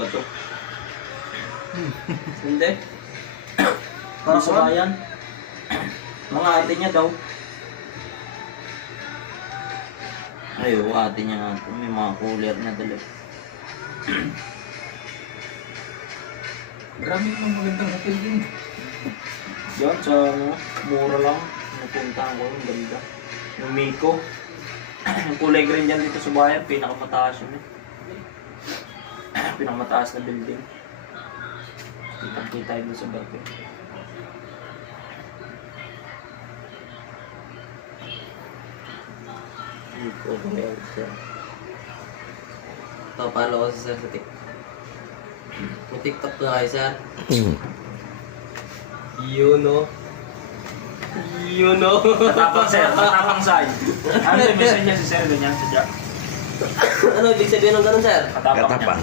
Gato. Hindi. Para sa bayan. Mga ate niya daw. Ay, oo, ate niya nga. May mga cooler na dala. Marami ng magandang hotel din. Yan, sa mura lang. Napuntahan ko yung ganda. Yung Miko. Yung kulay green dyan dito sa bayan, pinakamataas yun eh. Pinakamataas na building. Kitang-kita yun sa barko. Miko, ganyan siya. Ito, follow ko si sir sa TikTok. May TikTok na kayo, sir? Yun, no? Yun, no? Matapang sir, matapang side. Ano yung message niya si sir, ganyan sadya. Ano ibig sabihin ng ganun, sir? Katapang niya. Katapang.